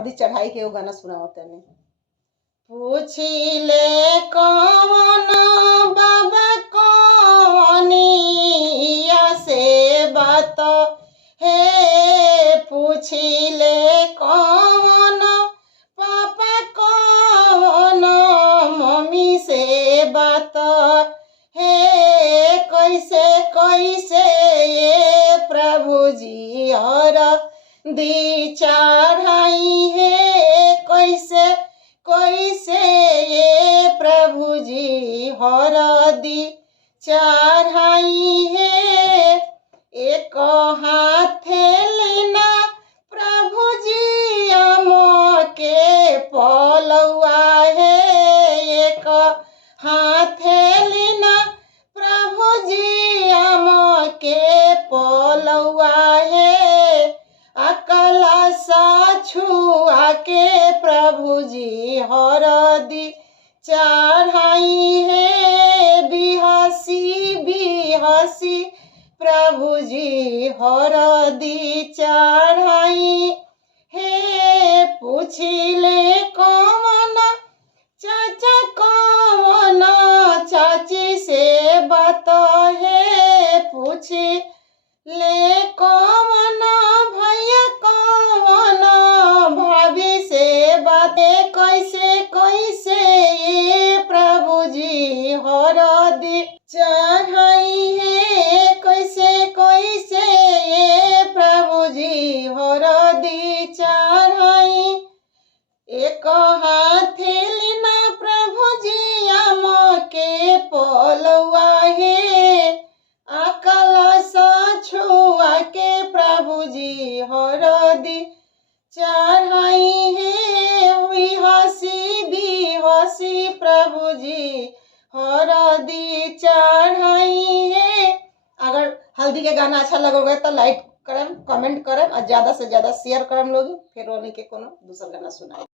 शादी चढ़ाई के वो गाना सुना होता नहीं। पूछिले कौन बाबा कौनिया से बात हे, पूछिले कौन पापा कौन मम्मी से बात हे, कैसे कैसे ये प्रभु जी और दी चढ़ाई है, कैसे कैसे ये प्रभु जी हर दी चढ़ाई है। एक हाथ लेना प्रभु जी आम के पलुआ है, एक हाथ लेना प्रभु जी आम के पलुआ है। अकला सा छुआ के प्रभु जी हरदी चढ़ाई है, बिहसी बिहसी प्रभु जी हरदी चढ़ाई है। पूछिले कौन चाचा कौन चाची से बात है, पूछिले कौन भैया कौन भाभी से बातें, कैसे कैसे ये प्रभु जी हरदी चढ़ाई है, कैसे कैसे ये प्रभु जी हरदी चढ़ाई। एक हाथ लेना प्रभु जी आम के पलुआ है, अकला सा छुआ के प्रभु जी हरदी चढ़ाई है। हुई हसी भी हसी प्रभु जी हरदी चढ़ाई है। अगर हल्दी के गाना अच्छा लगोगे तो लाइक करम, कमेंट करम और ज़्यादा से ज़्यादा शेयर करम लोग, फिर उन्हीं के कोनो दूसरा गाना सुनाए।